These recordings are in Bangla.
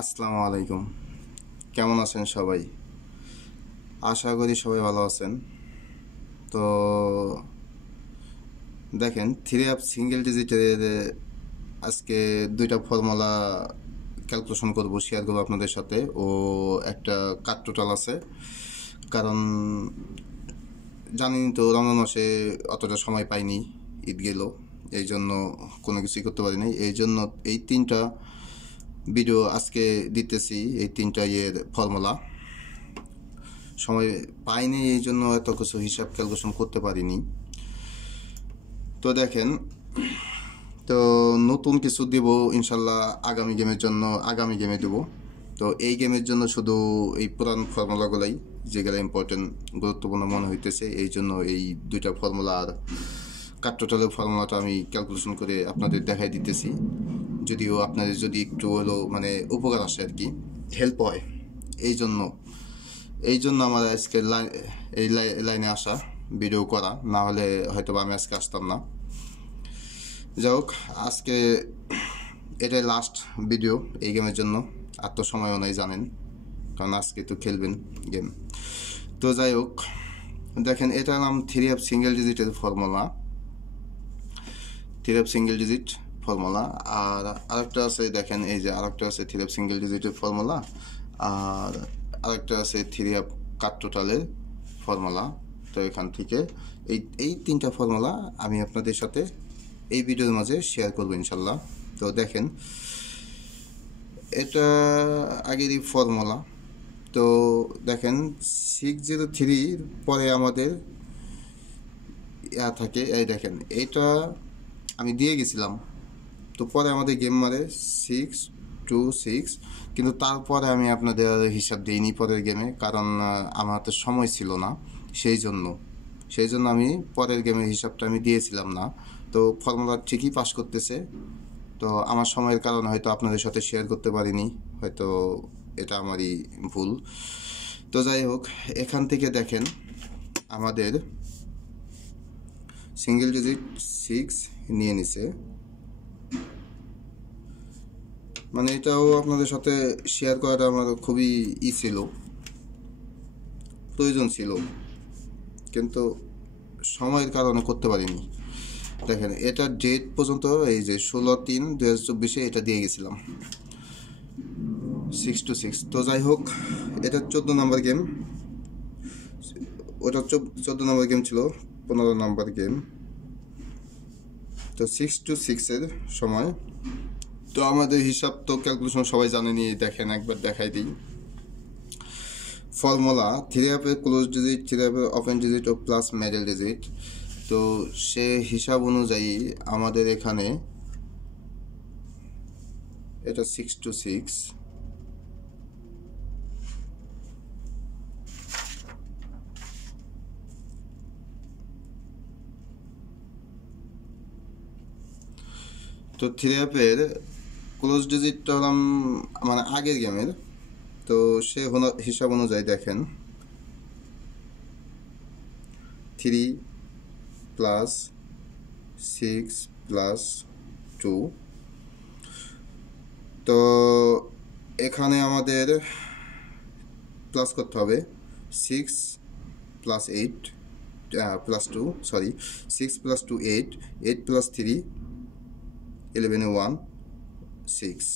আসসালামু আলাইকুম। কেমন আছেন সবাই? আশা করি সবাই ভালো আছেন। তো দেখেন, থ্রি অ্যাপ সিঙ্গেল ডিজিটের আজকে দুইটা ফর্মুলা ক্যালকুলেশন করব, শেয়ার করবো আপনাদের সাথে। ও একটা কাট টোটাল আছে, কারণ জানেনই তো রমজান মাসে অতটা সময় পাইনি, ঈদ গেল, এই জন্য কোনো কিছুই করতে পারিনি। এই জন্য এই তিনটা ভিডিও আজকে দিতেছি, এই তিনটা ফর্মুলা সময় পাইনি, এই জন্য এত কিছু হিসাব ক্যালকুলেশন করতে পারিনি। তো দেখেন, তো নতুন কিছু দিব ইনশাল্লাহ আগামী গেমের জন্য, আগামী গেমে দেবো। তো এই গেমের জন্য শুধু এই পুরান ফর্মুলাগুলাই যেগুলো ইম্পর্টেন্ট, গুরুত্বপূর্ণ মনে হইতেছে, এই জন্য এই দুইটা ফর্মুলা আর কাট টোটালের ফর্মুলাটা আমি ক্যালকুলেশন করে আপনাদের দেখাই দিতেছি। যদিও আপনাদের যদি একটু হলো মানে উপকার আসে আর কি, হেল্প হয়, এই জন্য আমার আজকে এই লাইনে আসা, ভিডিও করা, না হলে হয়তো আমি আজকে আসতাম না। যাই হোক, আজকে এটাই লাস্ট ভিডিও এই গেমের জন্য। আর তো সময়ও নাই জানেন, কারণ আজকে তো খেলবেন গেম। তো যাই হোক, দেখেন, এটার নাম থ্রি অ্যাপ সিঙ্গেল ডিজিটের formula, three up single digit formula. আর আরেকটা আছে, দেখেন এই যে আরেকটা আছে থ্রি অ্যাপ সিঙ্গেল ডিজিটের ফর্মুলা, আর আরেকটা আছে থ্রি অ্যাপ কাট টোটালের ফর্মুলা। তো এখান থেকে এই তিনটা ফর্মুলা আমি আপনাদের সাথে এই ভিডিওর মাঝে শেয়ার করবো ইনশাল্লাহ। তো দেখেন, এটা আগেরই ফর্মুলা। তো দেখেন, 603 পরে আমাদের থাকে, এই দেখেন এটা আমি দিয়ে গেছিলাম। তো পরে আমাদের গেম মারে 626, কিন্তু তারপরে আমি আপনাদের হিসাব দিইনি পরের গেমে, কারণ আমার হাতে সময় ছিল না, সেই জন্য আমি পরের গেমের হিসাবটা আমি দিয়েছিলাম না। তো ফর্মুলা ঠিকই পাস করতেছে, তো আমার সময়ের কারণে হয়তো আপনাদের সাথে শেয়ার করতে পারিনি, হয়তো এটা আমারই ভুল। তো যাই হোক, এখান থেকে দেখেন আমাদের সিঙ্গেল ডিজিট 6 নিয়ে নিছে, মানে এটাও আপনাদের সাথে শেয়ার করাটা আমার খুবই ছিল, প্রয়োজন ছিল, কিন্তু সময়ের কারণে করতে পারিনি। দেখেন, এটা ডেট পর্যন্ত এই যে 16/3/2024 এটা দিয়ে গেছিলাম 626। তো যাই হোক, এটা 14 নম্বর গেম, ওটা 14 নম্বর গেম ছিল, 15 নম্বর গেম। তো 626-এর সময়, তো আমাদের হিসাব তো ক্যালকুলেশন সবাই জানেনি, দেখেন একবার দেখাই দিই। ফর্মুলা থ্রি অ্যাপের ক্লোজ ডিজিট, থ্রি অ্যাপের ওপেন ডিজিট ও প্লাস মিডল ডিজিট। তো সে হিসাব অনুযায়ী আমাদের এখানে এটা 626, তো থ্রি অ্যাপের ক্লোজ ডিজিটটা হলাম মানে আগের গেমের। তো সে হিসাব অনুযায়ী দেখেন 3 + 6 + 2। তো এখানে আমাদের প্লাস করতে হবে 6 + 8 +2, সরি, 6 + 2 8, 8 + 3 11 1 6,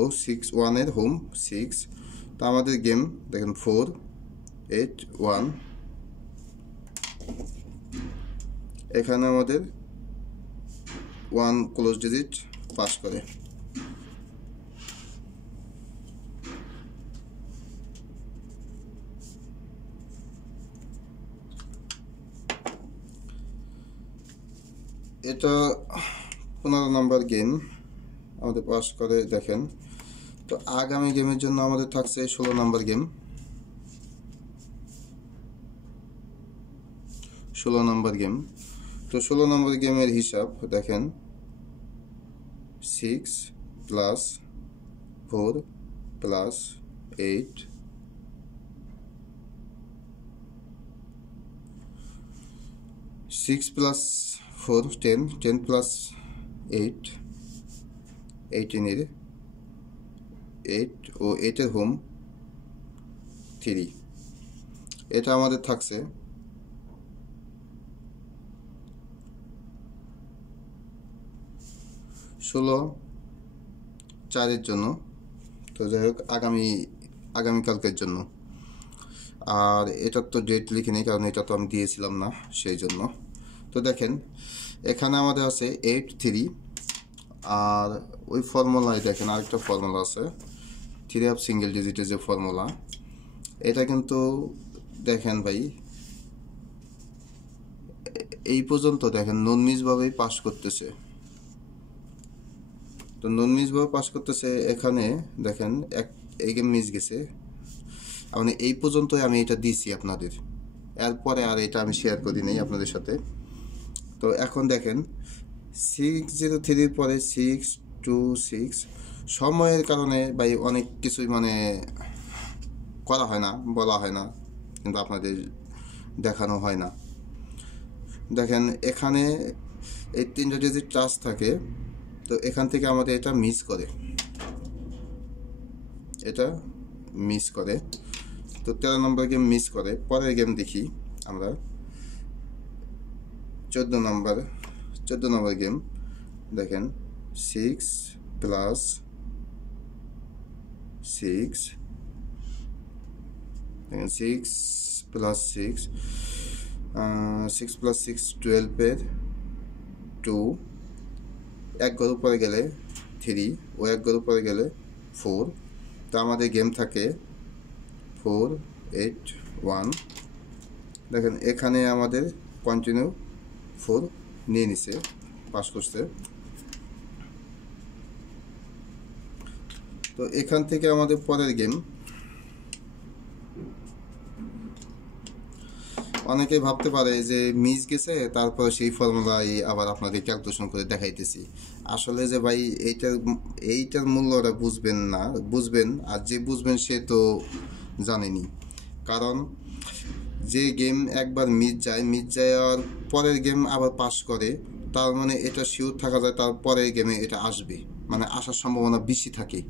ও 6 1-এর হোম 6। তো আমাদের গেম দেখেন 4 8 1, এখানে আমাদের 1 ক্লোজ ডিজিট পাস করে। এটা 15 নম্বর গেম আমাদের পাস করে, দেখেন। তো আগামী গেমের জন্য আমাদের থাকছে 16 নম্বর গেম, 16 নম্বর গেম। তো 16 নম্বর গেমের হিসাব দেখেন 6 + 4 + 8, 6 + 4 10, 10 + 8 18-এর 8 ও 8-এর হোম 3, এটা আমাদের থাকছে 16/4-এর জন্য। তো যাই হোক, আগামীকালকের জন্য। আর এটার তো ডেট লিখিনি, কারণ এটা তো আমি দিয়েছিলাম না, সেই জন্য। তো দেখেন এখানে আমাদের আছে 8-3, আর ওই ফর্মুলায় দেখেন আরেকটা ফর্মুলা আছে 3 সিঙ্গেল ডিজিটের যে ফর্মুলা, এটা কিন্তু দেখেন ভাই এই পর্যন্ত দেখেন নন মিসভাবেই পাস করতেছে। তো নন মিসভাবে পাস করতেছে, এখানে দেখেন এই গেম মিস গেছে, মানে এই পর্যন্তই আমি এটা দিছি আপনাদের, এরপরে আর এটা আমি শেয়ার করি নাই আপনাদের সাথে। তো এখন দেখেন 603-র পরে 626, সময়ের কারণে ভাই অনেক কিছুই মানে করা হয় না, বলা হয় না, কিন্তু আপনাদের দেখানো হয় না। দেখেন এখানে এই 3টা ডিজিট টাচ থাকে, তো এখান থেকে আমাদের এটা মিস করে, তো 13 নম্বর গেম মিস করে। পরের গেম দেখি আমরা, 14 নম্বর গেম দেখেন 6 + 6, দেখেন 6 + 6, 6 + 6 12-এর 2, এক ঘর উপরে গেলে 3, ও এক ঘর উপরে গেলে 4। তো আমাদের গেম থাকে 4 8 1। দেখেন এখানে আমাদের কন্টিনিউ 4 নিয়ে নিছে, পাস করছে। তো এখান থেকে আমাদের পরের গেম, অনেকে ভাবতে পারে যে মিস গেছে, তারপর সেই ফর্মুলাই আবার আপনাদের ক্যালকুলেশন করে দেখাইতেছি। আসলে যে ভাই এইটার মূল্যটা বুঝবেন, আর যে বুঝবেন সে তো জানেনি। কারণ যে গেম একবার মিস যাওয়ার পরের গেম আবার পাস করে, তার মানে এটা শিওর থাকা যায় তার পরের গেমে এটা আসবে, মানে আসার সম্ভাবনা বেশি থাকে।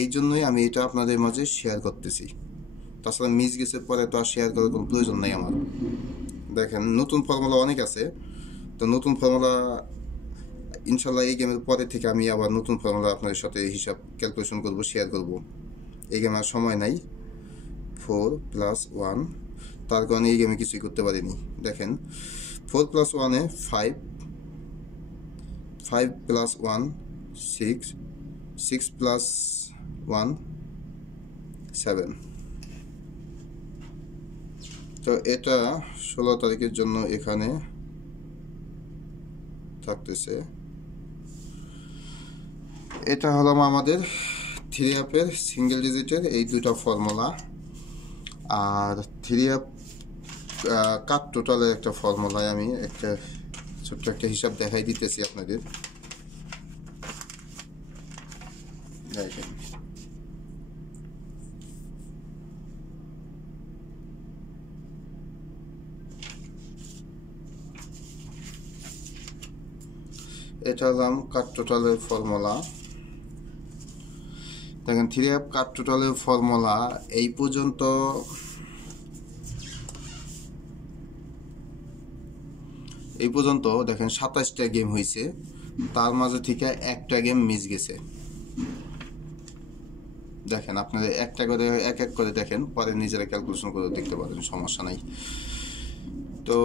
এই জন্যই আমি এটা আপনাদের মাঝে শেয়ার করতেছি। তাছাড়া মিস গেছে পরে তো আর শেয়ার করার কোনো প্রয়োজন নাই আমার। দেখেন নতুন ফর্মুলা অনেক আছে, তো নতুন ফর্মুলা ইনশাল্লাহ এই গেমের পরে থেকে আমি আবার নতুন ফর্মুলা আপনাদের সাথে হিসাব ক্যালকুলেশন করব, শেয়ার করব। এই গেমে আর সময় নাই। 4 + 1, তার কারণে এই গেমে কিছুই করতে পারিনি। দেখেন 4 + 1-এ 5, 5 + 1 6, 6 + 1 7। তো এটা 16 তারিখের জন্য এখানে থাকতেছে। এটা হলো আমাদের 3-আপের সিঙ্গেল ডিজিটের এই দুইটা ফর্মুলা, আর 3-আপ কাট টোটালের একটা ফর্মুলায় আমি একটা ছোট্ট একটা হিসাব দেখাই দিতেছি আপনাদের। দেখেন এটা হলাম কাট টোটালের ফর্মুলা। দেখেন 3-আপ কাট টোটালের ফর্মুলা এই পর্যন্ত দেখেন 27টা গেম হয়েছে, তার মাঝে থেকে একটা গেম মিস গেছে। দেখেন আপনারা একটা করে এক করে দেখেন, পরে নিজেরা ক্যালকুলেশন করে দেখতে পারেন, সমস্যা নাই। তো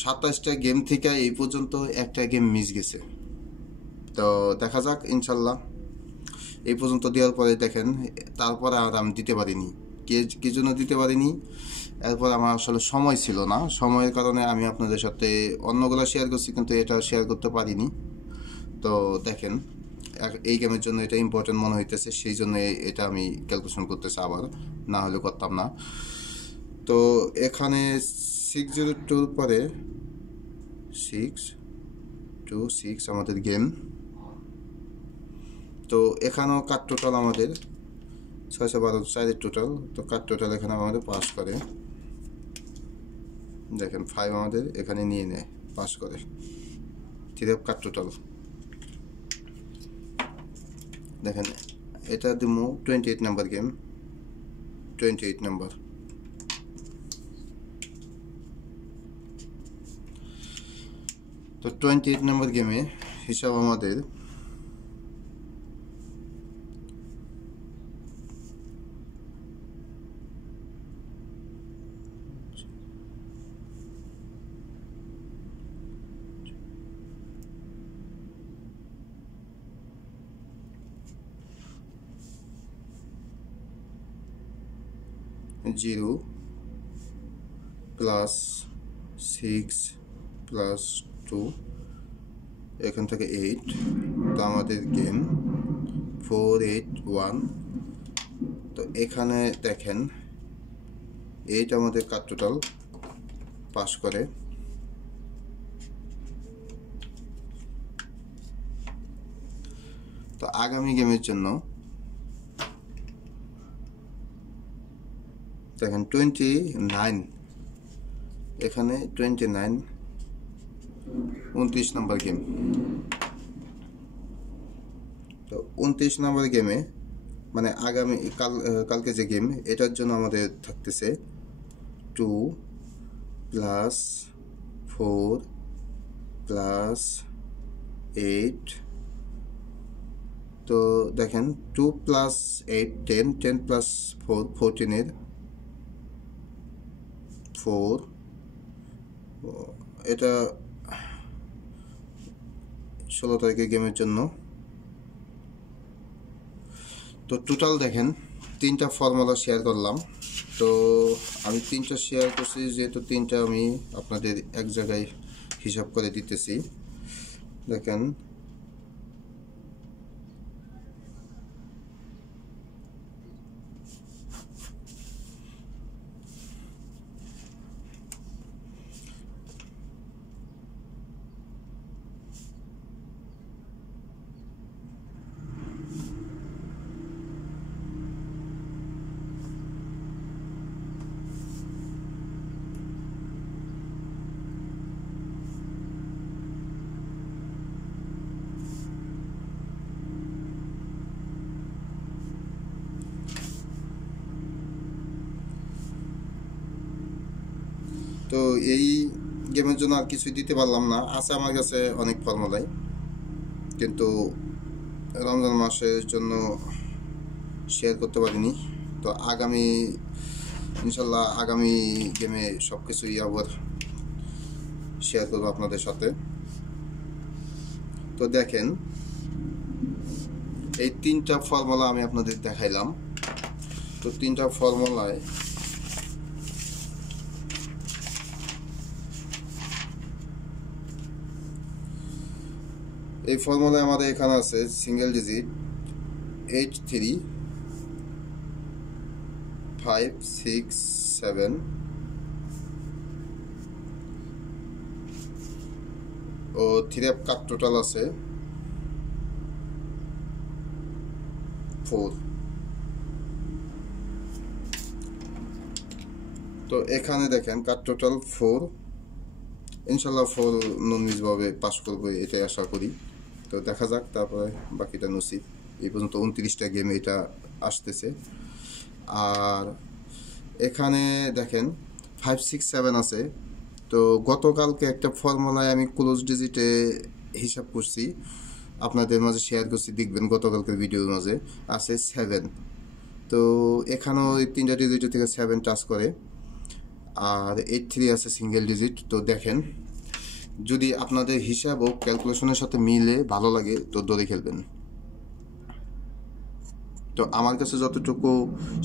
27টা গেম থেকে এই পর্যন্ত একটা গেম মিস গেছে। তো দেখা যাক ইনশাল্লাহ। এই পর্যন্ত দেওয়ার পরে দেখেন তারপরে আর আমি দিতে পারিনি, কি জন্য দিতে পারিনি, এরপর আমার আসলে সময় ছিল না, সময়ের কারণে আমি আপনাদের সাথে অন্যগুলো শেয়ার করছি, কিন্তু এটা শেয়ার করতে পারিনি। তো দেখেন এই গেমের জন্য এটা ইম্পর্টেন্ট মনে হইতেছে, সেই জন্য এটা আমি ক্যালকুলেশন করতেছি, আবার না হলে করতাম না। তো এখানে 602 পরে 626 আমাদের গেম। তো এখানেও কাট টোটাল আমাদের 612 টোটাল। তো কাট টোটাল এখানে আমাদের পাস করে, দেখেন 5 আমাদের এখানে নিয়ে নেয়, পাস করে 3-আপ কাট টোটাল। দেখেন এটা দিমু 28 নাম্বার গেম, 28 নাম্বার। তো 28 নাম্বার গেমে হিসাব আমাদের 0 প্লাস 6 প্লাস 2 এখান থেকে 8। তো আমাদের গেম 481। তো এখানে দেখেন 8 আমাদের কাট টোটাল পাস করে। তো আগামী গেমের জন্য দেখেন 29, এখানে 29, 29 নাম্বার গেম। তো 29 নাম্বার গেমে মানে আগামী কালকে যে গেম, এটার জন্য আমাদের থাকতেছে 2 প্লাস 4 প্লাস 8। তো দেখেন 2 প্লাস 8 10, 10 প্লাস 4 14 4। এটা 16 তারিখের গেমের জন্য। তো টোটাল দেখেন 3টা ফর্মুলা শেয়ার করলাম। তো আমি 3টা শেয়ার করছি, যেহেতু 3টা আমি আপনাদের এক জায়গায় হিসাব করে দিতেছি। দেখেন তো এই গেমের জন্য আর কিছুই দিতে পারলাম না। আছে আমার কাছে অনেক ফর্মুলাই, কিন্তু রমজান মাসের জন্য শেয়ার করতে পারিনি। তো ইনশাল্লাহ আগামী গেমে সব কিছুই আবার শেয়ার করবো আপনাদের সাথে। তো দেখেন এই 3টা ফর্মুলা আমি আপনাদের দেখাইলাম। তো 3টা ফর্মুলায় এই ফর্মুলায় আমাদের এখানে আছে সিঙ্গেল ডিজিট 8 3 5 6 7 ও 3 কাট টোটাল আছে 4। তো এখানে দেখেন কাট টোটাল 4। ইনশাল্লাহ 4 ননিজভাবে পাস করবো এটাই আশা করি। তো দেখা যাক, তারপরে বাকিটা নসিব। এই পর্যন্ত 29টা গেম এটা আসতেছে। আর এখানে দেখেন 5 6 7 আছে। তো গতকালকে একটা ফর্মুলায় আমি ক্লোজ ডিজিটে হিসাব করছি, আপনাদের মাঝে শেয়ার করছি, দেখবেন গতকালকের ভিডিওর মাঝে আছে 7। তো এখানেও এই 3টা ডিজিট থেকে 7 টাচ করে। আর 8 3 আছে সিঙ্গেল ডিজিট। তো দেখেন যদি আপনাদের হিসাব ও ক্যালকুলেশনের সাথে মিলে ভালো লাগে তো ধরে খেলবেন। তো আমার কাছে যতটুকু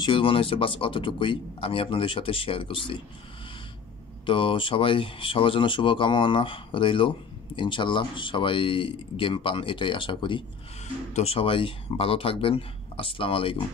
শিওর মনে হয়েছে বাস অতটুকুই আমি আপনাদের সাথে শেয়ার করছি। তো সবার জন্য শুভকামনা রইল। ইনশাল্লাহ সবাই গেম পান এটাই আশা করি। তো সবাই ভালো থাকবেন। আসসালামু আলাইকুম।